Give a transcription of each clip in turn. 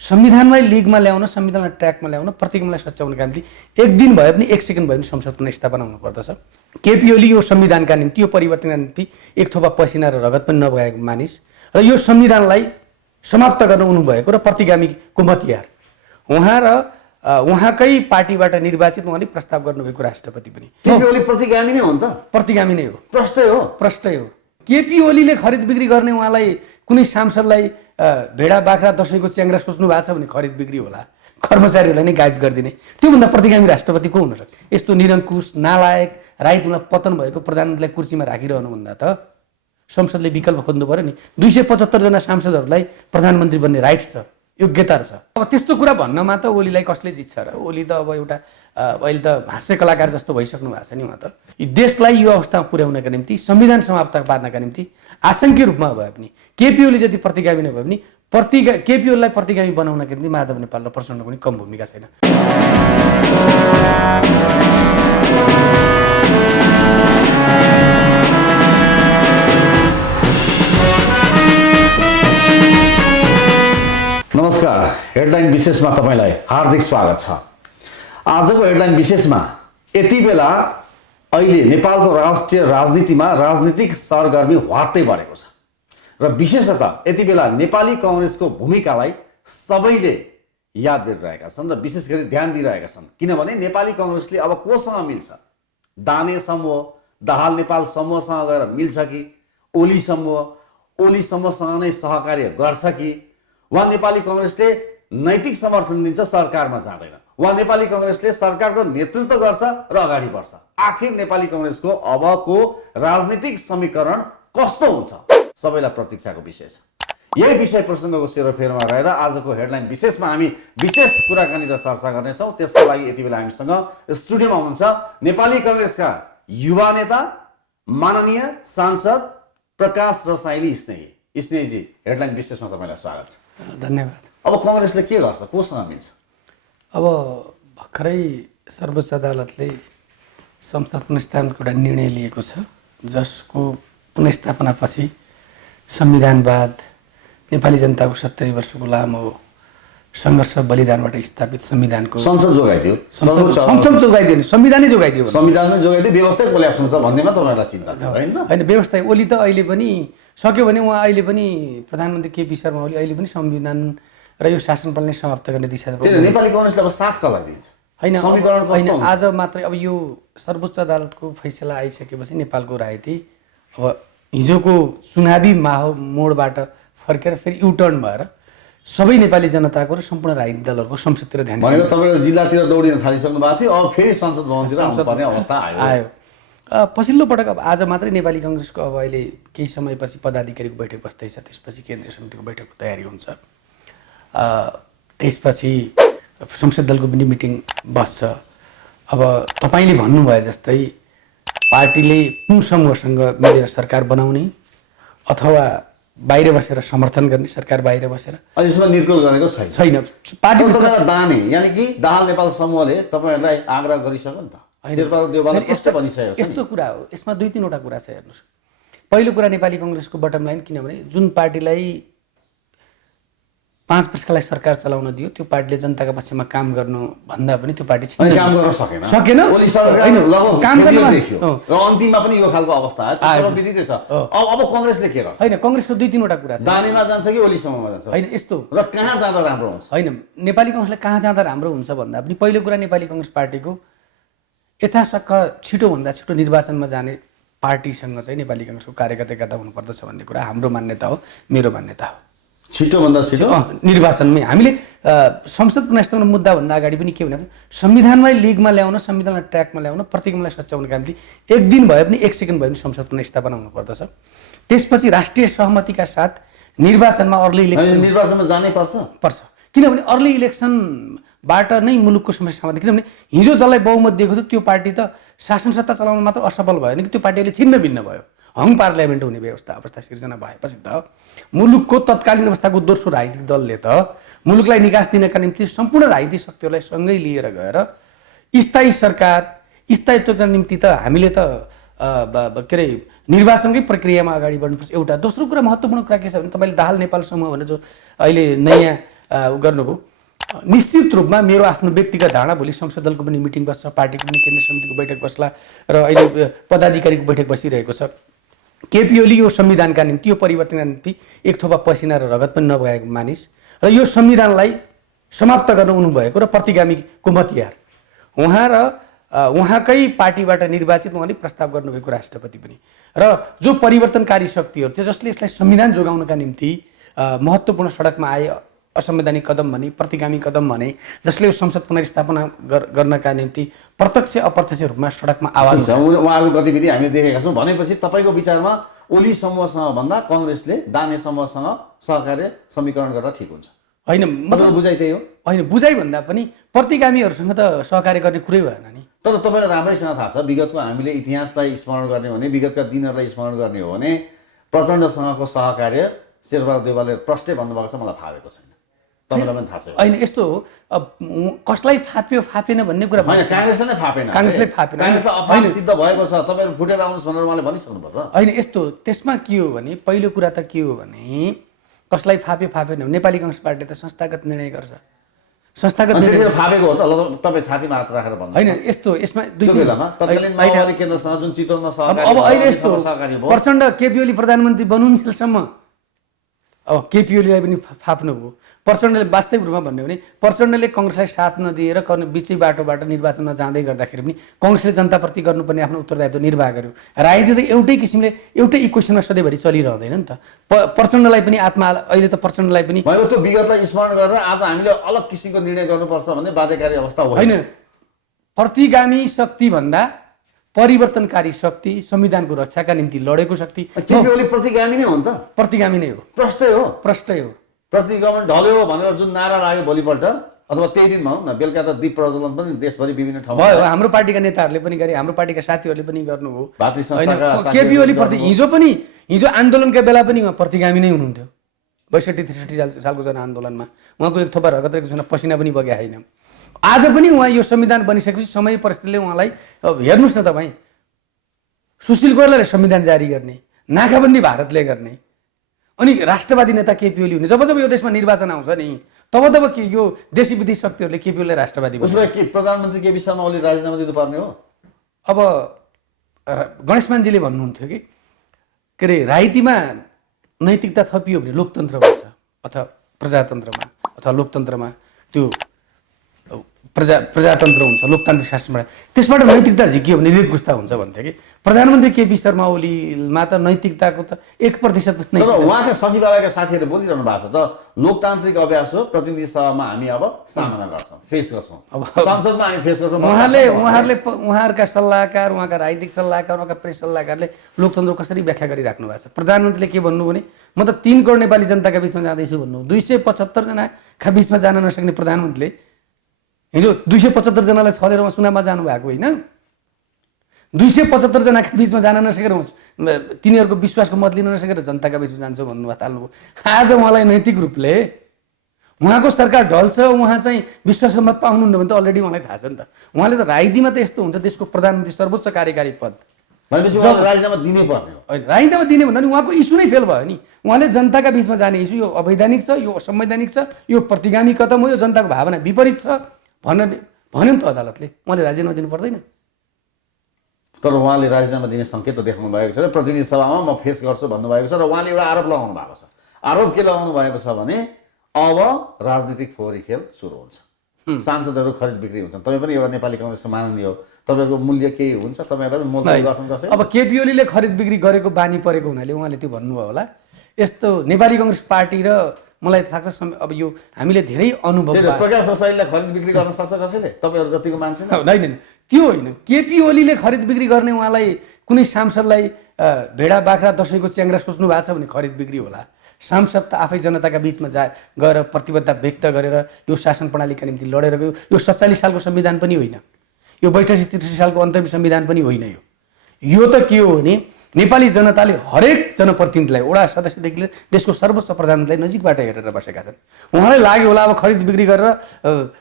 संविधानलाई लिगमा ल्याउन, संविधानलाई ट्र्याकमा ल्याउन, प्रतिक्रियालाई सच्याउनका निम्ति एक दिन भए पनि, एक सेकेन्ड भए पनि संसद पुनर्स्थापना हुनुपर्दछ। केपी ओली यो संविधानका निम्ति, यो परिवर्तनका निम्ति एक थोपा पसिना र रगत पनि नभएको मानिस र यो संविधानलाई समाप्त गर्न उनुभएको र प्रतिगामीको मतियार उहाँ र उहाँकै पार्टीबाट निर्वाचित उहाँले प्रस्ताव गर्नुभएको राष्ट्रपति पनि। केपी ओली प्रतिगामी नै हो नि त? प्रतिगामी नै हो, प्रष्टै हो, प्रष्टै हो। केपी ओलीले खरिद बिक्री गर्ने, उहाँलाई कुनै सांसदलाई भेडा बाख्रा दसैँको च्याङ्ग्रा सोच्नु भएको छ भने खरिद बिक्री होला, कर्मचारीहरूलाई नै गाइड गरिदिने, त्योभन्दा प्रतिगामी राष्ट्रपति को हुनसक्छ? यस्तो निरङ्कुश, नालायक, राइतमा पतन भएको प्रधानमन्त्रीलाई कुर्सीमा राखिरहनुभन्दा त संसदले विकल्प खोज्नु पर्यो नि। 275 जना सांसदहरूलाई प्रधानमन्त्री बन्ने राइट छ, योग्यता छ। अब त्यस्तो कुरा भन्नमा त ओलीलाई कसले जित्छ र? ओली त अब एउटा अहिले त हास्य कलाकार जस्तो भइसक्नु भएको छ नि उहाँ त। देशलाई यो अवस्थामा पुर्याउनका निम्ति, संविधान समाप्त पार्नका निम्ति आशंकीय रूपमा भए पनि, केपी ओली जति प्रतिगामी नभए पनि केपी ओलीलाई प्रतिगामी बनाउनका निम्ति माधव नेपाल र प्रचण्डको पनि कम भूमिका छैन। नमस्कार, हेडलाइन विशेषमा तपाईलाई हार्दिक स्वागत छ। आजको हेडलाइन विशेषमा यति बेला अहिले नेपालको राष्ट्रिय राजनीतिमा राजनीतिक सरगर्मी ह्वात्तै बढेको छ र विशेषतः यति बेला नेपाली कांग्रेसको भूमिकालाई सबैले याद गरिरहेका छन् र विशेष गरी ध्यान दिइरहेका छन्। किनभने नेपाली कांग्रेसले अब कोसँग मिल्छ? दाने समूह, दाहाल नेपाल समूहसँग गएर मिल्छ कि ओली समूहसँग नै सहकार्य गर्छ कि वहाँ नेपाली कांग्रेसले नैतिक समर्थन दिन्छ, सरकारमा जाँदैन? वहाँ नेपाली कांग्रेसले सरकारको नेतृत्व गर्छ र अगाडि बढ्छ? आखिर नेपाली कांग्रेसको अबको राजनीतिक समीकरण कस्तो हुन्छ? सबैलाई प्रतीक्षाको विषय छ। यही विषय प्रसङ्गको सेरोफेरोमा रहेर आजको हेडलाइन विशेषमा हामी विशेष कुराकानी र चर्चा गर्नेछौँ। त्यसका लागि यति बेला हामीसँग स्टुडियोमा हुनुहुन्छ नेपाली कांग्रेसका युवा नेता, माननीय सांसद प्रकाश रसाइली स्नेहीजी। हेडलाइन विशेषमा तपाईँलाई स्वागत छ। धन्यवाद। अब कांग्रेसले के गर्छ? कोसँग मिल्छ? अब भर्खरै सर्वोच्च अदालतले संसद पुनर्स्थापनाको एउटा निर्णय लिएको छ, जसको पुनर्स्थापनापछि संविधानवाद, नेपाली जनताको 70 वर्षको लामो सङ्घर्ष बलिदानबाट स्थापित संविधानको संसद जोगाइदियो, संसद जोगाइदियो, संविधानै जोगाइदियो, संविधानै जोगाइदियो, व्यवस्था कोल्याप्स हुन्छ भन्नेमा तपाईँलाई चिन्ता छ हैन? होइन, व्यवस्था ओली त अहिले पनि सक्यो भने उहाँ अहिले पनि प्रधानमन्त्री केपी शर्मा ओली अहिले पनि संविधान र यो शासन प्रणाली समाप्त गर्ने दिशा नेपाली कांग्रेसले अब साथ कसलाई दिन्छ? होइन, आज मात्रै अब यो सर्वोच्च अदालतको फैसला आइसकेपछि नेपालको राजनीति अब हिजोको चुनावी मोडबाट फर्केर फेरि युटर्न भएर सबै नेपाली जनताको र सम्पूर्ण राजनीतिक दलहरूको संसदतिर ध्यान भनेको तपाईँको जिल्लातिर दौडिन थालिसक्नु भएको थियो, अब फेरि संसद भवनतिर आउनुपर्ने अवस्था आयो। पछिल्लो पटक अब आज मात्रै नेपाली कांग्रेसको अब अहिले केही समयपछि पदाधिकारीको बैठक बस्दैछ, त्यसपछि केन्द्रीय समितिको बैठकको तयारी हुन्छ, त्यसपछि संसद दलको पनि मिटिङ बस्छ। अब तपाईँले भन्नुभयो जस्तै पार्टीले कुन समूहसँग मिलेर सरकार बनाउने अथवा बाहिर बसेर समर्थन गर्ने, सरकार बाहिर बसेर अहिलेसम्म निर्कुल गरेको छैन। पार्टी दाने यानि कि दाहाल नेपाल समूहले तपाईँहरूलाई आग्रह गरिसक्यो नि त? यस्तो कुरा हो, यसमा 2-3 वटा कुरा छ। हेर्नुहोस्, पहिलो कुरा नेपाली कांग्रेसको बटम लाइन, किनभने जुन पार्टीलाई 5 वर्षका लागि सरकार चलाउन दियो त्यो पार्टीले जनताका पक्षमा काम गर्नु भन्दा पनि त्यो पार्टी काम गर्न सकेन। काम गर्न देखियो र अन्तिममा पनि यो खालको अवस्था आयो, विदितै छ। अब कांग्रेसले के गर्छ? हैन, कांग्रेसको 2-3 वटा कुरा छ। दानेमा जान्छ कि ओली समूहमा जान्छ? हैन, यस्तो र कहाँ जाँदा राम्रो हुन्छ? हैन, नेपाली कांग्रेसले कहाँ जाँदा राम्रो हुन्छ भन्दा पनि पहिलो कुरा नेपाली कांग्रेस पार्टीको यथाशक्य छिटोभन्दा छिटो निर्वाचनमा जाने पार्टीसँग चाहिँ नेपाली कांग्रेसको कार्यकर्ता एकता हुनुपर्दछ भन्ने कुरा हाम्रो मान्यता हो, मेरो मान्यता हो। छिटोभन्दा छिटो निर्वाचनमै हामीले संसद पुनर्स्थापना मुद्दाभन्दा अगाडि पनि के भनेको संविधानलाई लिगमा ल्याउन, संविधानलाई ट्र्याकमा ल्याउन, प्रतिक्रियालाई सच्याउनका निम्ति एक दिन भए पनि, एक सेकेन्ड भए पनि संसद पुनर्स्थापना हुनुपर्दछ। त्यसपछि राष्ट्रिय सहमतिका साथ निर्वाचनमा अर्ली इलेक्सन, निर्वाचनमा जानै पर्छ। किनभने अर्ली इलेक्सनबाट नै मुलुकको समस्या समाधान। किनभने हिजो जसलाई बहुमत दिएको थियो त्यो पार्टी त शासन सत्ता चलाउन मात्र असफल भयो नि, त्यो पार्टी अहिले छिन्न भिन्न भयो। हङ पार्लियामेन्ट हुने अवस्था सिर्जना भएपछि त मुलुकको तत्कालीन अवस्थाको दोस्रो राजनीतिक दलले त मुलुकलाई निकास दिनका निम्ति सम्पूर्ण राजनीतिक शक्तिहरूलाई सँगै लिएर गएर स्थायी सरकार, स्थायित्वका निम्ति त हामीले त के अरे निर्वाचनकै प्रक्रियामा अगाडि बढ्नुपर्छ। एउटा दोस्रो कुरा महत्त्वपूर्ण कुरा के छ भने तपाईँले दाहाल नेपाल समूह भने जो अहिले नयाँ गर्नुभयो। निश्चित रूपमा मेरो आफ्नो व्यक्तिगत धारणा, भोलि संसद दलको पनि मिटिङ बस्छ, पार्टीको पनि केन्द्रीय समितिको बैठक बस्ला र अहिले पदाधिकारीको बैठक बसिरहेको छ। केपी ओली यो संविधानका निम्ति, यो परिवर्तनका निम्ति एक थोपा पसिना र रगत पनि नभएको मानिस र यो संविधानलाई समाप्त गर्न उनुभएको र प्रतिगामीको मतियार उहाँ र उहाँकै पार्टीबाट निर्वाचित उहाँले प्रस्ताव गर्नुभएको राष्ट्रपति पनि र जो परिवर्तनकारी शक्तिहरू थियो जसले यसलाई संविधान जोगाउनका निम्ति महत्त्वपूर्ण सडकमा आए, असंवैधानिक कदम भने, प्रतिगामी कदम भने, जसले यो संसद पुनर्स्थापना गर्नका निम्ति प्रत्यक्ष अप्रत्यक्ष रूपमा सडकमा आवाज उहाँहरूको गतिविधि हामीले देखेका छौँ। भनेपछि तपाईँको विचारमा ओली समूहसँग भन्दा कङ्ग्रेसले दाने समूहसँग सहकार्य समीकरण गर्दा ठिक हुन्छ? होइन, मतलब बुझाइ त्यही हो? होइन, बुझाइ भन्दा पनि प्रतिगामीहरूसँग त सहकार्य गर्ने कुरै भएन नि। तर तपाईँलाई राम्रैसँग थाहा छ, विगतको हामीले इतिहासलाई स्मरण गर्ने हो भने, विगतका दिनहरूलाई स्मरण गर्ने हो भने प्रचण्डसँगको सहकार्य शेरबहादुर देउवाले प्रष्टै भन्नुभएको छ, मलाई थाहा भएको छैन। तपाईँलाई पनि थाहा छ? होइन, यस्तो कसलाई फाप्यो फापेन भन्ने कुरा होइन, काङ्ग्रेसले नै फापेन, काङ्ग्रेसले फापेन, काङ्ग्रेसलाई अफवाह सिद्ध भएको छ, तपाईँहरू फुटेर आउनुहोस् भनेर उहाँले भनिसक्नुपर्छ। होइन, यस्तो त्यसमा के हो भने, पहिलो कुरा त के हो भने कसलाई फाप्यो फापेन, नेपाली कङ्ग्रेस पार्टीले त संस्थागत निर्णय गर्छ। संस्थागत निर्णय फापेको हो त तपाईँ छातीमा हात राखेर भन्नु होइन। यस्तो यसमा त्यो बेलामा तत्कालीन माओवादी केन्द्रसँग जुन चितवनमा सहकारी अब अहिले यस्तो प्रचण्ड केपी ओली प्रधानमन्त्री बनुन्जेलसम्म अब केपी ओलीलाई पनि फाप्नु भयो। प्रचण्डले वास्तविक रूपमा भन्यो भने प्रचण्डले कङ्ग्रेसलाई साथ नदिएर बिचै बाटोबाट निर्वाचनमा जाँदै गर्दाखेरि पनि कङ्ग्रेसले जनताप्रति गर्नुपर्ने आफ्नो उत्तरदायित्व निर्वाह गर्यो। राजनीति त एउटै किसिमले एउटै इक्वेसनमा सधैँभरि चलिरहँदैन नि त। प्रचण्डलाई पनि आत्मा अहिले त प्रचण्डलाई पनि भयो त्यो विगतलाई स्मरण गरेर आज हामीले अलग किसिमको निर्णय गर्नुपर्छ भन्ने बाध्यकारी अवस्था होइन। प्रतिगामी शक्ति भन्दा परिवर्तनकारी शक्ति, संविधानको रक्षाका निम्ति लडेको शक्ति। केपी ओली प्रतिगामी नै हो नि त? प्रतिगामी नै हो, प्रष्टै हो, प्रष्टै हो। प्रतिगमन ढल्यो भनेर जुन नारा लाग्यो भोलिपल्ट अथवा त्यही दिन भनौँ न, बेलुका त दीप प्रज्वलन पनि देशभरि विभिन्न ठाउँमा भयो। हाम्रो पार्टीका नेताहरूले पनि गरे, हाम्रो पार्टीका साथीहरूले पनि गर्नुभयो। भातृ संस्थाका केपी ओली हिजो आन्दोलनका बेला पनि उहाँ प्रतिगामी नै हुनुहुन्थ्यो। 62-63 सालको जनआन्दोलनमा उहाँको एक थोपा रगत रहेको छैन, पसिना पनि बगेको छैन। आज पनि उहाँ यो संविधान बनिसकेपछि समय परिस्थितिले उहाँलाई हेर्नुहोस् न तपाईँ, सुशील कोइरालाले संविधान जारी गर्ने, नाकाबन्दी भारतले गर्ने, अनि राष्ट्रवादी नेता केपी ओली हुने। जब जब यो देशमा निर्वाचन आउँछ नि तब के यो देशी विदेशी शक्तिहरूले केपी ओलीलाई राष्ट्रवादी उसलाई के प्रधानमन्त्री केपी शर्मा ओली राजीनामा दिनुपर्ने हो? अब गणेशमानजीले भन्नुहुन्थ्यो कि के अरे राजनीतिमा नैतिकता थपियो भने लोकतन्त्र हुन्छ, अथवा प्रजातन्त्रमा अथवा लोकतन्त्रमा त्यो प्रजातन्त्र हुन्छ, लोकतान्त्रिक शासनबाट त्यसबाट नैतिकता झिकियो भने निरङ्कुशता हुन्छ भन्थ्यो कि। प्रधानमन्त्री केपी शर्मा ओलीमा त नैतिकताको त 1% पनि। तर उहाँका सचिवालयका साथीहरूले बोलिरहनु भएको छ त लोकतान्त्रिक अभ्यास हो, प्रतिनिधि सभामा हामी अब सामना गर्छौँ, फेस गर्छौँ, संसदमा हामी फेस गर्छौँ। उहाँहरूका सल्लाहकार, उहाँका राजनीतिक सल्लाहकार, उहाँका प्रेस सल्लाहकारले लोकतन्त्र कसरी व्याख्या गरिराख्नु भएको छ। प्रधानमन्त्रीले के भन्नु भने म त 3 करोड नेपाली जनताका बिचमा जाँदैछु भन्नु। 275 जनाका बिचमा जान नसक्ने प्रधानमन्त्रीले हिजो 275 जनालाई छलेर उहाँ चुनावमा जानुभएको होइन। 275 जनाका बिचमा जान नसकेर तिनीहरूको विश्वासको मत लिन नसकेर जनताका बिचमा जान्छौँ भन्नु थाल्नुभयो। आज उहाँलाई नैतिक रूपले उहाँको सरकार ढल्छ, उहाँ चाहिँ विश्वासको मत पाउनुहुन्न भने त अलरेडी उहाँलाई थाहा छ नि त। उहाँले त राजनीतिमा त यस्तो हुन्छ, देशको प्रधानमन्त्री सर्वोच्च कार्यकारी पद राजीनामा दिनै पर्ने हो। राजनीतिमा दिने भन्दा नि उहाँको इस्यु नै फेल भयो नि। उहाँले जनताका बिचमा जाने इस्यु यो अवैधानिक छ, यो असंवैधानिक छ, यो प्रतिगामी कदम हो, यो जनताको भावना विपरीत छ भन्यो नि त अदालतले। उहाँले राजीनामा दिनु पर्दैन। तर उहाँले राजीनामा दिने सङ्केत त देखाउनु भएको छ र प्रतिनिधि सभामा म फेस गर्छु भन्नुभएको छ र उहाँले एउटा आरोप लगाउनु भएको छ। आरोप के लगाउनु भएको छ भने अब राजनीतिक फोहोरी खेल सुरु हुन्छ, सांसदहरू खरिद बिक्री हुन्छन्। तपाईँ पनि एउटा नेपाली कङ्ग्रेसको माननीय हो, तपाईँहरूको मूल्य केही हुन्छ, तपाईँहरू मोलतोल गर्छन् कसै? अब केपी ओलीले खरिद बिक्री गरेको बानी परेको हुनाले उहाँले त्यो भन्नुभयो होला। यस्तो नेपाली कङ्ग्रेस पार्टी र मलाई थाहा छ अब यो हामीले धेरै अनुभव। प्रकाश रसाइललाई खरिद बिक्री गर्न सक्छ कसैले? तपाईँहरू जतिको मान्छे होइन, त्यो होइन। केपी ओलीले खरिद बिक्री गर्ने उहाँलाई कुनै सांसदलाई भेडा बाख्रा दसैँको च्याङ्ग्रा सोच्नु भएको छ भने खरिद बिक्री होला। सांसद त आफै जनताका बिचमा गएर प्रतिबद्धता व्यक्त गरेर यो शासन प्रणालीका निम्ति लडेर गयो। यो 47 सालको संविधान पनि होइन, यो 82-83 सालको अन्तरिम संविधान पनि होइन। यो त के हो भने नेपाली जनताले हरेक जनप्रतिनिधिलाई, वडा सदस्यदेखि देशको सर्वोच्च प्रधानमन्त्रीलाई नजिकबाट हेरेर बसेका छन्। उहाँलाई लाग्यो होला अब खरिद बिक्री गरेर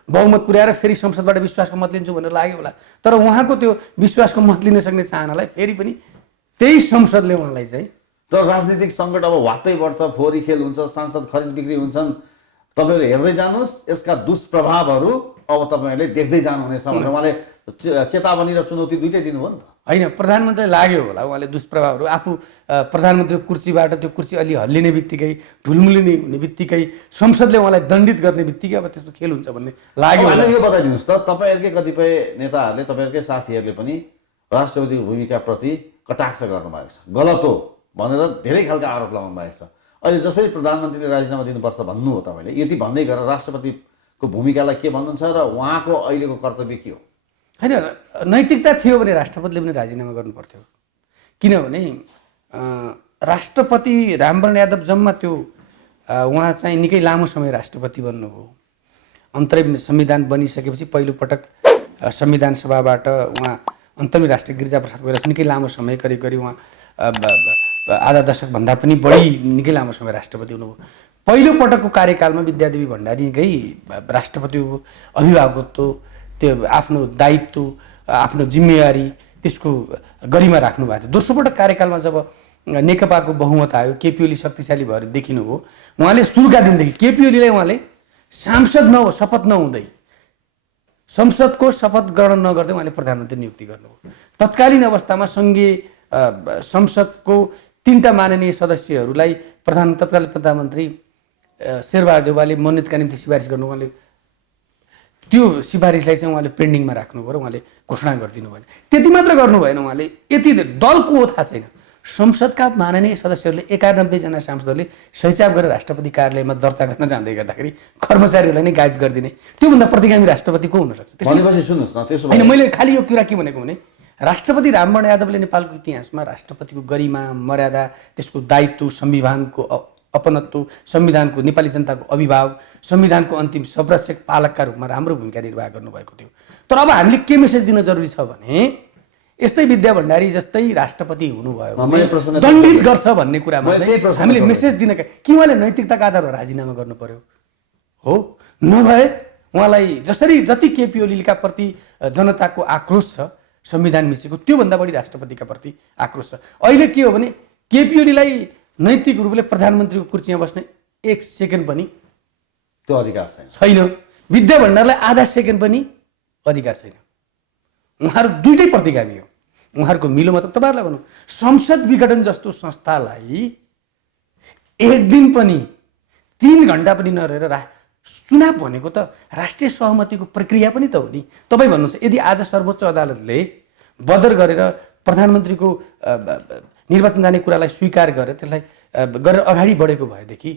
बहुमत पुर्याएर फेरि संसदबाट विश्वासको मत लिन्छु भनेर लाग्यो होला। तर उहाँको त्यो विश्वासको मत लिन सक्ने चाहनालाई फेरि पनि त्यही संसदले उहाँलाई चाहिँ तर राजनीतिक सङ्कट अब वात्तै बढ्छ, फोहोरी खेल हुन्छ, सांसद खरिद बिक्री हुन्छन्, तपाईँहरू हेर्दै जानुहोस्, यसका दुष्प्रभावहरू अब तपाईँहरूले देख्दै जानुहुनेछ भनेर उहाँले चेतावनी र चुनौती दुइटै दिनुभयो नि त। होइन, प्रधानमन्त्रीलाई लाग्यो होला उहाँले दुष्प्रभावहरू आफू प्रधानमन्त्रीको कुर्सीबाट त्यो कुर्सी अलि हल्लिने बित्तिकै ढुलमुलिने हुने बित्तिकै संसदले उहाँलाई दण्डित गर्ने बित्तिकै अब त्यस्तो खेल हुन्छ भन्ने लाग्यो होला। यो बताइदिनुहोस् त, तपाईँहरूकै कतिपय नेताहरूले, तपाईँहरूकै साथीहरूले पनि राष्ट्रपतिको भूमिकाप्रति कटाक्ष गर्नुभएको छ, गलत हो भनेर धेरै खालका आरोप लगाउनु भएको छ। अहिले जसरी प्रधानमन्त्रीले राजीनामा दिनुपर्छ भन्नु हो तपाईँले, यति भन्दै गरेर राष्ट्रपतिको भूमिकालाई के भन्नुहुन्छ र उहाँको अहिलेको कर्तव्य के हो? होइन, नैतिकता थियो भने राष्ट्रपतिले पनि राजीनामा गर्नु पर्थ्यो। किनभने राष्ट्रपति रामवरण यादव जम्मा त्यो उहाँ चाहिँ निकै लामो समय राष्ट्रपति बन्नुभयो। अन्तरिम संविधान बनिसकेपछि पहिलोपटक संविधान सभाबाट उहाँ अन्तरिम राष्ट्रिय गिरिजाप्रसाद गएर निकै लामो समय करिब करिब उहाँ आधा दशकभन्दा पनि बढी निकै लामो समय राष्ट्रपति हुनुभयो। पहिलोपटकको कार्यकालमा विद्यादेवी भण्डारीकै राष्ट्रपतिको अभिभावकत्व, त्यो आफ्नो दायित्व, आफ्नो जिम्मेवारी, त्यसको गरिमा राख्नु भएको थियो। दोस्रो पटक कार्यकालमा जब नेकपाको बहुमत आयो, केपी ओली शक्तिशाली भएर देखिनुभयो, उहाँले सुरुका दिनदेखि केपी ओलीलाई उहाँले सांसद शपथ नहुँदै, संसदको शपथ ग्रहण नगर्दै उहाँले प्रधानमन्त्री नियुक्ति गर्नुभयो। तत्कालीन अवस्थामा सङ्घीय संसदको 3टा माननीय सदस्यहरूलाई तत्कालीन प्रधानमन्त्री शेरबहादुर देउवाले मनोनितका निम्ति सिफारिस गर्नु, उहाँले त्यो सिफारिसलाई चाहिँ उहाँले पेन्डिङमा राख्नुभयो र उहाँले घोषणा गरिदिनु भएन। त्यति मात्र गर्नु भएन उहाँले, यति दलको हो थाहा छैन, संसदका माननीय सदस्यहरूले 91 जना सांसदहरूले सहिचाप गरेर राष्ट्रपति कार्यालयमा दर्ता गर्न जाँदै गर्दाखेरि कर्मचारीहरूलाई नै गायब गरिदिने, त्योभन्दा प्रतिगामी राष्ट्रपति को हुन सक्छ? भनेपछि सुन्नुहोस् न, त्यसो होइन, मैले खालि यो कुरा के भनेको भने राष्ट्रपति रामवरण यादवले नेपालको इतिहासमा राष्ट्रपतिको गरिमा, मर्यादा, त्यसको दायित्व, संविधानको अपनत्व, संविधानको नेपाली जनताको अभिभावक, संविधानको अन्तिम संरक्षक पालकका रूपमा राम्रो भूमिका निर्वाह गर्नुभएको थियो। तर अब हामीले के मेसेज दिन जरुरी छ भने यस्तै विद्या भण्डारी जस्तै राष्ट्रपति हुनुभयो भने दण्डित गर्छ भन्ने कुरामा चाहिँ हामीले मेसेज दिन कि उहाँले नैतिकताका आधारमा राजीनामा गर्नु पर्यो हो, नभए उहाँलाई जति केपी ओलीका प्रति जनताको आक्रोश छ, संविधान मिचेको, त्योभन्दा बढी राष्ट्रपतिका प्रति आक्रोश छ। अहिले के हो भने केपी ओलीलाई नैतिक रूपले प्रधानमन्त्रीको कुर्सीमा बस्ने 1 सेकेन्ड पनि त्यो अधिकार छैन। विद्या भण्डारलाई आधा सेकेन्ड पनि अधिकार छैन। उहाँहरू दुइटै प्रतिगामी हो। उहाँहरूको मिलो मतलब तपाईँहरूलाई भनौँ, संसद विघटन जस्तो संस्थालाई 1 दिन पनि 3 घण्टा पनि नरहेर चुनाव भनेको त राष्ट्रिय सहमतिको प्रक्रिया पनि त हो नि। तपाईँ भन्नुहुन्छ यदि आज सर्वोच्च अदालतले बदर गरेर प्रधानमन्त्रीको निर्वाचन जाने कुरालाई स्वीकार गरेर त्यसलाई गरेर अगाडि बढेको भएदेखि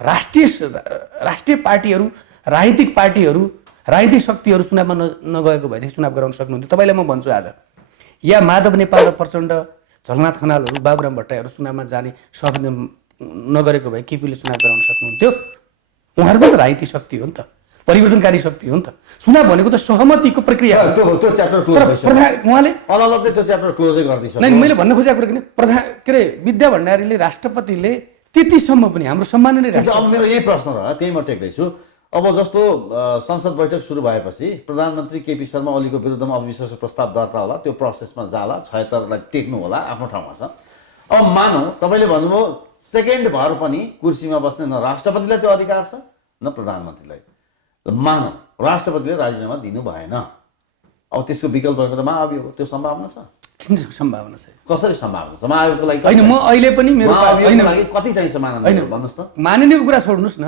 राष्ट्रिय पार्टीहरू, राजनीतिक पार्टीहरू, राजनीतिक शक्तिहरू चुनावमा नगएको भएदेखि चुनाव गराउन सक्नुहुन्थ्यो। तपाईँलाई म भन्छु आज या माधव नेपाल र प्रचण्ड, झलनाथ खनालहरू, बाबुराम भट्टराईहरू चुनावमा जाने शपथ नगरेको भए केपीले चुनाव गराउन सक्नुहुन्थ्यो। उहाँहरू त राजनीतिक शक्ति हो नि त, परिवर्तनकारी शक्ति हो नि त। चुनाव भनेको त सहमतिको प्रक्रिया हो। त्यो च्याप्टर क्लोज भइसक्यो। उहाँले अदालतले त्यो च्याप्टर क्लोजै गरिदिन्छ। नै मैले भन्न खोजेको कुरा के अरे विद्या भण्डारीले राष्ट्रपतिले त्यतिसम्म पनि हाम्रो सम्माननीय राष्ट्रपति। अब मेरो यही प्रश्न रह्यो, त्यही म टेक्दैछु। अब जस्तो संसद बैठक सुरु भएपछि प्रधानमन्त्री केपी शर्मा ओलीको विरुद्धमा अविश्वास प्रस्ताव दर्ता होला, त्यो प्रोसेसमा जाला, 76लाई टेक्नु होला, आफ्नो ठाउँमा छ। अब मानौ तपाईँले भन्नुभयो सेकेन्ड भएर पनि कुर्सीमा बस्ने न राष्ट्रपतिलाई त्यो अधिकार छ न प्रधानमन्त्रीलाई। मानौ राष्ट्रपतिले राजीनामा दिनु भएन, अब त्यसको विकल्प भनेको त महाभियोग हो, त्यो सम्भावना छ? किन सम्भावना छ? कसरी सम्भावना छ? महाभियोगको लागि होइन, म अहिले पनि मेरो लागि कति चाहिन्छ माननीय भन्नुहोस् त। माननीयको कुरा छोड्नुहोस् न,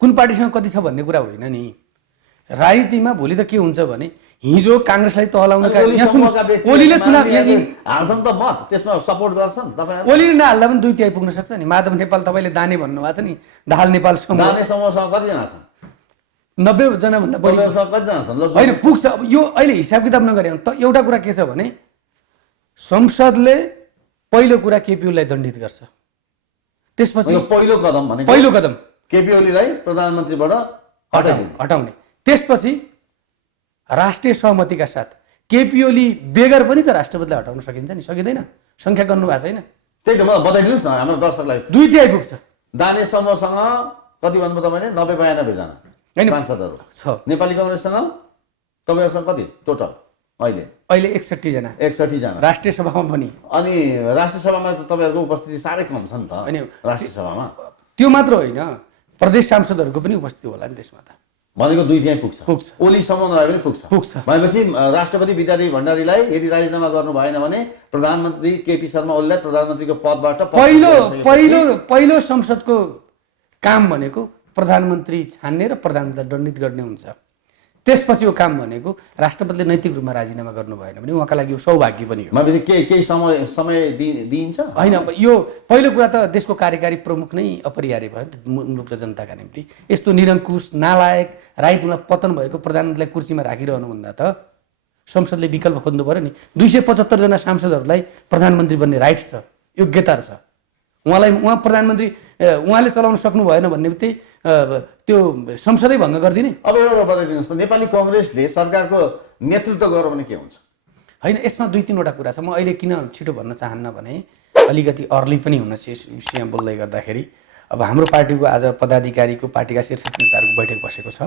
कुन पार्टीसँग कति छ भन्ने कुरा होइन नि। राजनीतिमा भोलि त के हुन्छ भने हिजो काङ्ग्रेसलाई तहलाउनका ओलीले चुनाव हाल्छन् त मत, त्यसमा सपोर्ट गर्छन् तपाईहरु। ओलीले नहाल्दा पनि 2 पुग्न सक्छ नि। माधव नेपाल तपाईँले दाने भन्नुभएको छ नि, दाहाल नेपाल समूह, दाने समूहसँग कतिजना छन्? 90 जना भन्दा बढी कतिजना छन्? होइन, पुग्छ। अब यो अहिले हिसाब किताब नगरे त एउटा कुरा के छ भने संसदले पहिलो कुरा केपी ओलीलाई दण्डित गर्छ, त्यसपछि पहिलो कदम भने पहिलो कदम केपी ओलीलाई प्रधानमन्त्रीबाट हटाउने, त्यसपछि राष्ट्रिय सहमतिका साथ केपी ओली बेगर पनि त राष्ट्रपतिलाई हटाउन सकिन्छ नि, सकिँदैन? संख्या गर्नु भएको छैन। त्यही त मलाई बताइदिनुहोस् न हाम्रो दर्शकलाई। 2 पुग्छ। दाने समूहसँग कति भन्नुभयो तपाईँले? 90-92 जना सांसदहरू छ। नेपाली कांग्रेससँग तपाईँहरूसँग कति टोटल? अहिले 61 जना। 61 जना राष्ट्रिय सभामा पनि। अनि राष्ट्रिय सभामा त तपाईँहरूको उपस्थिति साह्रै कम छ नि त। होइन, राष्ट्रिय सभामा त्यो मात्र होइन, प्रदेश सांसदहरूको पनि उपस्थिति होला नि त्यसमा त भनेको 2/3 पुग्छ पुग्छ। ओलीसम्म नभए पनि पुग्छ भनेपछि राष्ट्रपति विद्यादेवी भण्डारीलाई यदि राजीनामा गर्नु भएन भने प्रधानमन्त्री केपी शर्मा ओलीलाई प्रधानमन्त्रीको पदबाट पहिलो संसदको काम भनेको प्रधानमन्त्री छान्ने र प्रधानमन्त्रीलाई दण्डित गर्ने हुन्छ। त्यसपछि यो काम भनेको राष्ट्रपतिले नैतिक रूपमा राजीनामा गर्नु भएन भने उहाँका लागि यो सौभाग्य पनि हो। भनेपछि केही समय दिइन्छ होइन। यो पहिलो कुरा त देशको कार्यकारी प्रमुख नै अपरिहार्य भयो नि त मुलुक र जनताका निम्ति। यस्तो निरङ्कुश नालायक राइतमा पतन भएको प्रधानमन्त्रीलाई कुर्सीमा राखिरहनुभन्दा त संसदले विकल्प खोज्नु पर्यो नि। 275 जना सांसदहरूलाई प्रधानमन्त्री बन्ने राइट्स छ, योग्यता छ। उहाँ प्रधानमन्त्री उहाँले चलाउन सक्नु भएन भन्ने बित्तिकै त्यो संसदै भङ्ग गरिदिने। अब एउटा बताइदिनुहोस् त, नेपाली कङ्ग्रेसले सरकारको नेतृत्व गर्यो भने के हुन्छ? होइन, यसमा 2-3वटा कुरा छ। म अहिले किन छिटो भन्न चाहन्न भने अलिकति अर्ली पनि हुन यहाँ बोल्दै गर्दाखेरि अब हाम्रो पार्टीको आज पदाधिकारीको पार्टीका शीर्ष नेताहरूको बैठक बसेको छ,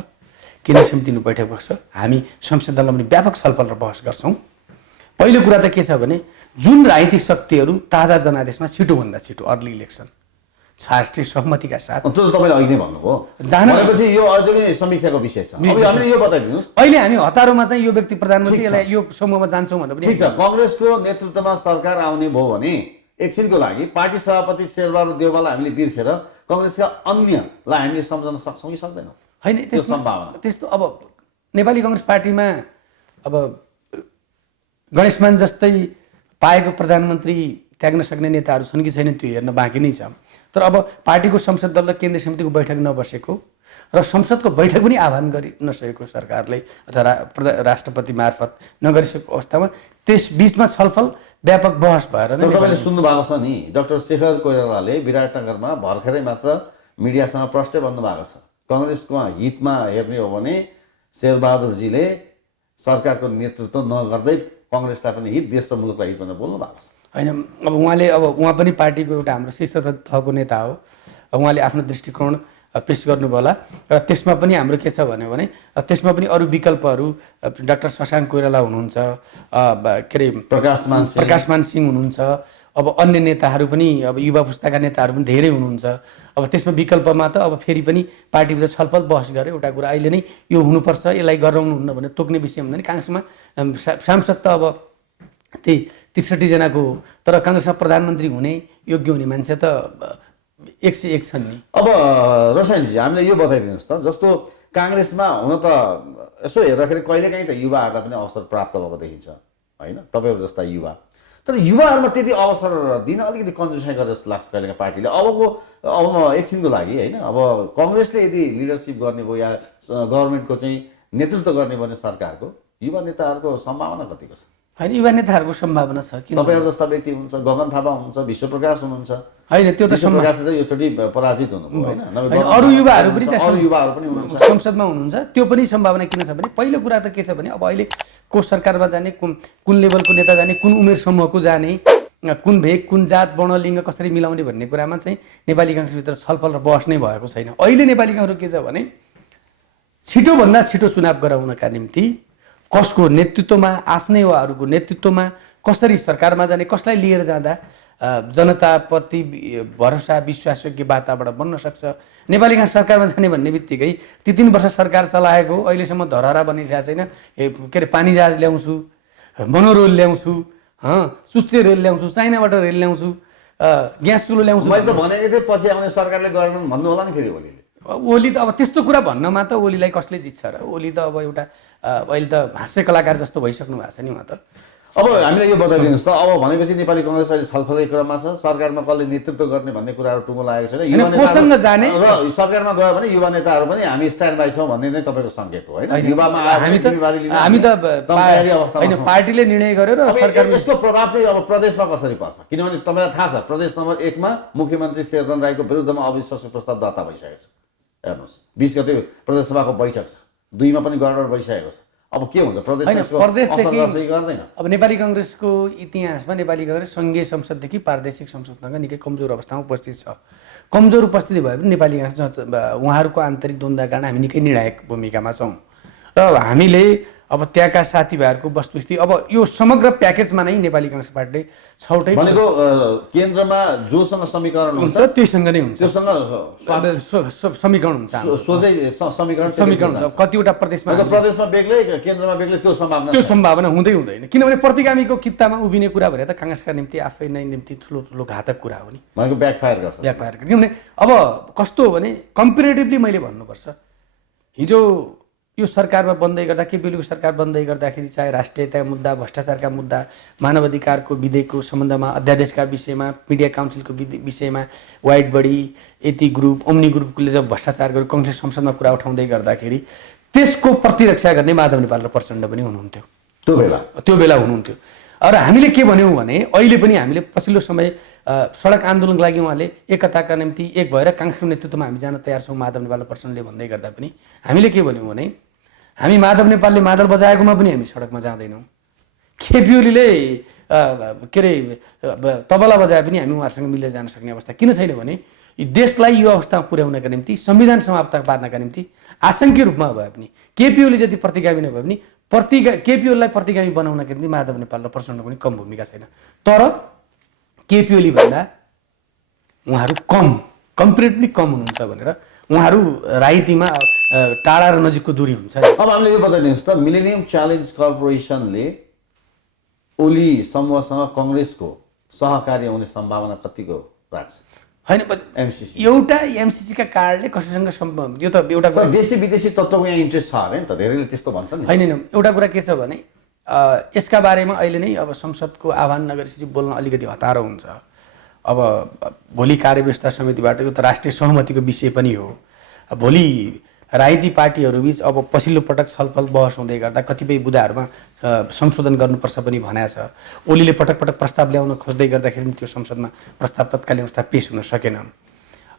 केन्द्रीय समितिको बैठक बस्छ। हामी संसद दलमा पनि व्यापक छलफल र बहस गर्छौँ। पहिलो कुरा त के छ भने जुन राजनीतिक शक्तिहरू ताजा जनादेशमा छिटोभन्दा छिटो अर्ली इलेक्सन राष्ट्रिय सहमतिका साथ तपाईँले अहिले भन्नुभयो भनेपछि यो अझै पनि समीक्षाको विषय छ। अब हामीले यो बताइदिनुहोस्, अहिले हामी हतारोमा चाहिँ यो व्यक्ति प्रधानमन्त्री यसलाई यो समूहमा जान्छौँ भनेर पनि ठिक छ। कङ्ग्रेसको नेतृत्वमा सरकार आउने भयो भने एकछिनको लागि पार्टी सभापति शेरबहादुर देउवालाई हामीले बिर्सेर कङ्ग्रेसका अन्यलाई हामीले सम्झन सक्छौँ कि सक्दैनौँ? होइन, त्यस्तो अब नेपाली कङ्ग्रेस पार्टीमा अब गणेशमान जस्तै पाएको प्रधानमन्त्री त्याग्न सक्ने नेताहरू छन् कि छैनन् त्यो हेर्न बाँकी नै छ। तर अब पार्टीको संसद दल र केन्द्रीय समितिको बैठक नबसेको र संसदको बैठक पनि आह्वान गरि नसकेको सरकारले अथवा राष्ट्रपति मार्फत नगरिसकेको अवस्थामा त्यस बिचमा छलफल व्यापक बहस भएर तपाईँले सुन्नु भएको छ नि, डाक्टर शेखर कोइरालाले विराटनगरमा भर्खरै मात्र मिडियासँग प्रष्टै भन्नुभएको छ, कङ्ग्रेसको हितमा हेर्ने हो भने शेरबहादुरजीले सरकारको नेतृत्व नगर्दै कङ्ग्रेसलाई पनि हित, देश र मुलुकलाई हित भनेर बोल्नु भएको छ। होइन, अब उहाँ पनि पार्टीको एउटा हाम्रो शीर्ष तहको नेता हो। उहाँले आफ्नो दृष्टिकोण पेश गर्नुभयो होला र त्यसमा पनि हाम्रो के छ भने त्यसमा पनि अरू विकल्पहरू डाक्टर शशाङ्क कोइराला हुनुहुन्छ, के अरे प्रकाशमान सिंह हुनुहुन्छ, अब अन्य नेताहरू पनि अब युवा पुस्ताका नेताहरू पनि धेरै हुनुहुन्छ। अब त्यसमा विकल्पमा त अब फेरि पनि पार्टीभित्र छलफल बहस गरे एउटा कुरा अहिले नै यो हुनुपर्छ, यसलाई गराउनुहुन्न भने तोक्ने विषय हुँदैन। काङ्ग्रेसमा सांसद त अब त्यही 63 जनाको हो, तर काङ्ग्रेसमा प्रधानमन्त्री हुने योग्य हुने मान्छे त 101 छन् नि। अब रसायनजी हामीले यो बताइदिनुहोस् त, जस्तो काङ्ग्रेसमा हुन त यसो हेर्दाखेरि कहिलेकाहीँ त युवाहरूलाई पनि अवसर प्राप्त भएको देखिन्छ होइन, तपाईँहरू जस्ता युवा। तर युवाहरूमा त्यति अवसर दिन अलिकति कन्जुसाइ गरे जस्तो लाग्छ कहिलेकाहीँ पार्टीले। अब एकछिनको लागि होइन, अब कङ्ग्रेसले यदि लिडरसिप गर्ने भयो या गभर्मेन्टको चाहिँ नेतृत्व गर्ने भने सरकारको युवा नेताहरूको सम्भावना कतिको छ? होइन, युवा नेताहरूको सम्भावना छ। किन तपाईँहरू जस्ता व्यक्ति हुनुहुन्छ, गगन थापा हुनुहुन्छ, विश्वप्रकाश हुनुहुन्छ। होइन, त्यो त प्रकाशले त योचोटि पराजित हुनुभयो होइन, अरू युवाहरू पनि हुनुहुन्छ, संसदमा हुनुहुन्छ। त्यो पनि सम्भावना किन छ भने पहिलो कुरा त के छ भने अब अहिले को सरकारमा जाने, कुन लेभलको नेता जाने, कुन उमेर समूहको जाने, कुन भेग, कुन जात, वर्ण, लिङ्ग कसरी मिलाउने भन्ने कुरामा चाहिँ नेपाली काङ्ग्रेसभित्र छलफल र बहस नै भएको छैन। अहिले नेपाली काङ्ग्रेस के छ भने छिटोभन्दा छिटो चुनाव गराउनका निम्ति कसको नेतृत्वमा, आफ्नै वा अरूको नेतृत्वमा कसरी सरकारमा जाने, कसलाई लिएर जाँदा जनताप्रति भरोसा विश्वासयोग्य वातावरण बन्न सक्छ। नेपाली काङ्ग्रेस सरकारमा जाने भन्ने बित्तिकै ती 3 वर्ष सरकार चलाएको अहिलेसम्म धरहरा बनिरहेको छैन। के अरे पानी जहाज ल्याउँछु, मनोरेल ल्याउँछु, चुच्चे रेल ल्याउँछु, चाइनाबाट रेल ल्याउँछु, ग्यास चुलो ल्याउँछु। मैले त भनेको थिएँ पछि आउने सरकारले गरेनन् भन्नु होला नि फेरि ओलीले। ओली त अब त्यस्तो कुरा भन्नमा त ओलीलाई कसले जित्छ र? ओली त अब एउटा अहिले त हास्य कलाकार जस्तो भइसक्नु भएको छ नि उहाँ त। अब हामीले यो बताइदिनुहोस् त, अब भनेपछि नेपाली कङ्ग्रेस अहिले छलफलकै क्रममा छ, सरकारमा कसले नेतृत्व गर्ने भन्ने कुराहरू टुङ्गो लागेको छैन। युवा नेतासँग जाने र सरकारमा गयो भने युवा नेताहरू पनि हामी स्ट्यान्ड बाई छौँ भन्ने नै तपाईँको सङ्केत हो होइन? युवामा हामी त होइन, पार्टीले निर्णय गर्यो र सरकारमा यसको प्रभाव चाहिँ अब प्रदेशमा कसरी पर्छ? किनभने तपाईँलाई थाहा छ प्रदेश नम्बर 1 मा मुख्यमन्त्री शेरधन राईको विरुद्धमा अविश्वासको प्रस्ताव दर्ता भइसकेको छ। हेर्नुहोस् 20 गते प्रदेशसभाको बैठक छ, 2 मा पनि गडबड भइसकेको छ। अब के हुन्छ प्रदेशदेखि गर्दैन? अब नेपाली काङ्ग्रेसको इतिहासमा नेपाली काङ्ग्रेस सङ्घीय संसददेखि प्रादेशिक संसदमा निकै कमजोर अवस्थामा उपस्थित छ। कमजोर उपस्थिति भए पनि नेपाली काङ्ग्रेस उहाँहरूको आन्तरिक द्वन्द्वका कारण हामी निकै निर्णायक भूमिकामा छौँ। र हामीले अब त्यहाँका साथीभाइहरूको वस्तुस्थिति अब यो समग्र प्याकेजमा नै नेपाली काङ्ग्रेस पार्टीले छौटै भनेको केन्द्रमा जोसँग समीकरण हुन्छ हुन्छ त्यहीसँग नै हुन्छ त्योसँग समीकरण हुन्छ हाम्रो। सोझै समीकरण समीकरण हुन्छ कतिवटा प्रदेशमा प्रदेशमा बेग्लै केन्द्रमा बेग्लै त्यो सम्भावना त्यो सम्भावना हुँदै हुँदैन, किनभने प्रतिगामीको कित्तामा उभिने कुरा भने त काङ्ग्रेसका निम्ति आफै नै निम्ति ठुलो ठुलो घातक कुरा हो नि, भनेको ब्याकफायर गर्छ। व्यापार। किनभने अब कस्तो हो भने कम्पेरेटिभली मैले भन्नुपर्छ, हिजो यो सरकारमा बन्दै गर्दा केपी ओलीको सरकार बन्दै गर्दाखेरि चाहे राष्ट्रियता मुद्दा, भ्रष्टाचारका मुद्दा, मानवाधिकारको विधेयकको सम्बन्धमा, अध्यादेशका विषयमा, मिडिया काउन्सिलको विषयमा, वाइट बडी, यति ग्रुप, ओम्नी ग्रुपले जब भ्रष्टाचार गर्यो कङ्ग्रेस संसदमा कुरा उठाउँदै गर्दाखेरि त्यसको प्रतिरक्षा गर्ने माधव नेपाल र प्रचण्ड पनि हुनुहुन्थ्यो त्यो बेला हुनुहुन्थ्यो। र हामीले के भन्यौँ भने अहिले पनि हामीले पछिल्लो समय सडक आन्दोलनको लागि उहाँले एकताका निम्ति एक भएर काङ्ग्रेसको नेतृत्वमा हामी जान तयार छौँ माधव नेपाल र प्रचण्डले भन्दै गर्दा पनि हामीले के भन्यौँ भने हामी माधव नेपालले मादल बजाएकोमा पनि हामी सडकमा जाँदैनौँ, केपी ओलीले के अरे तबला बजाए पनि हामी उहाँहरूसँग मिलेर जान सक्ने अवस्था किन छैन भने देशलाई यो अवस्थामा पुर्याउनका निम्ति, संविधान समाप्त पार्नका निम्ति आशङ्कीय रूपमा भए पनि केपी ओली जति प्रतिगामी नभए पनि केपी ओलीलाई प्रतिगामी बनाउनका निम्ति माधव नेपाल र प्रचण्ड पनि कम भूमिका छैन। तर केपी ओली भन्दा उहाँहरू कम्पेरेटिभली कम हुनुहुन्छ भनेर उहाँहरू राजनीतिमा टाढा र नजिकको दूरी हुन्छ। अब हामीले यो बताइदिनुहोस् त, मिलेनियम च्यालेन्ज कर्पोरेसनले ओली समूहसँग कङ्ग्रेसको सहकार्य हुने सम्भावना कतिको राख्छ? होइन, एउटा एमसिसीका कारणले कसैसँग यो त एउटा देशी विदेशी तत्त्वको यहाँ इन्ट्रेस्ट छ अरे नि त, धेरैले त्यस्तो भन्छन् नि। होइन, एउटा कुरा के छ भने यसका बारेमा अहिले नै अब संसदको आह्वान नगरेपछि बोल्न अलिकति हतारो हुन्छ। अब भोलि कार्यव्यवस्था समितिबाट यो त राष्ट्रिय सहमतिको विषय पनि हो। भोलि राजनीतिक पार्टीहरूबीच अब पछिल्लो पटक छलफल बहस हुँदै गर्दा कतिपय बुदाहरूमा संशोधन गर्नुपर्छ पनि भनेको छ। ओलीले पटक पटक प्रस्ताव ल्याउन खोज्दै गर्दाखेरि त्यो संसदमा प्रस्ताव तत्कालीन अवस्था पेश हुन सकेन।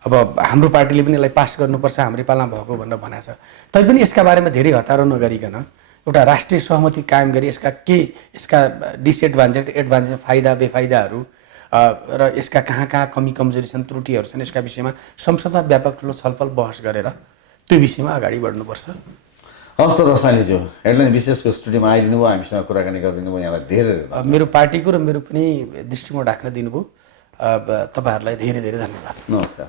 अब हाम्रो पार्टीले पनि यसलाई पास गर्नुपर्छ हाम्रो पालामा भएको भनेर भनेको छ। तैपनि यसका बारेमा धेरै हतारो नगरिकन एउटा राष्ट्रिय सहमति कायम गरी यसका डिसएडभान्टेज, एडभान्टेज, फाइदा बेफाइदाहरू र यसका कहाँ कहाँ कमी कमजोरी छन्, त्रुटिहरू छन्, यसका विषयमा संसदमा व्यापक ठुलो छलफल बहस गरेर त्यो विषयमा अगाडि बढ्नुपर्छ। हस् त रसाइलीज्यू, हेडलाइन विशेषको स्टुडियोमा आइदिनु भयो, हामीसँग कुराकानी गरिदिनु भयो, यहाँलाई धेरै मेरो पार्टीको र मेरो पनि दृष्टिकोण राख्न दिनुभयो, तपाईँहरूलाई धेरै धेरै धन्यवाद। नमस्कार।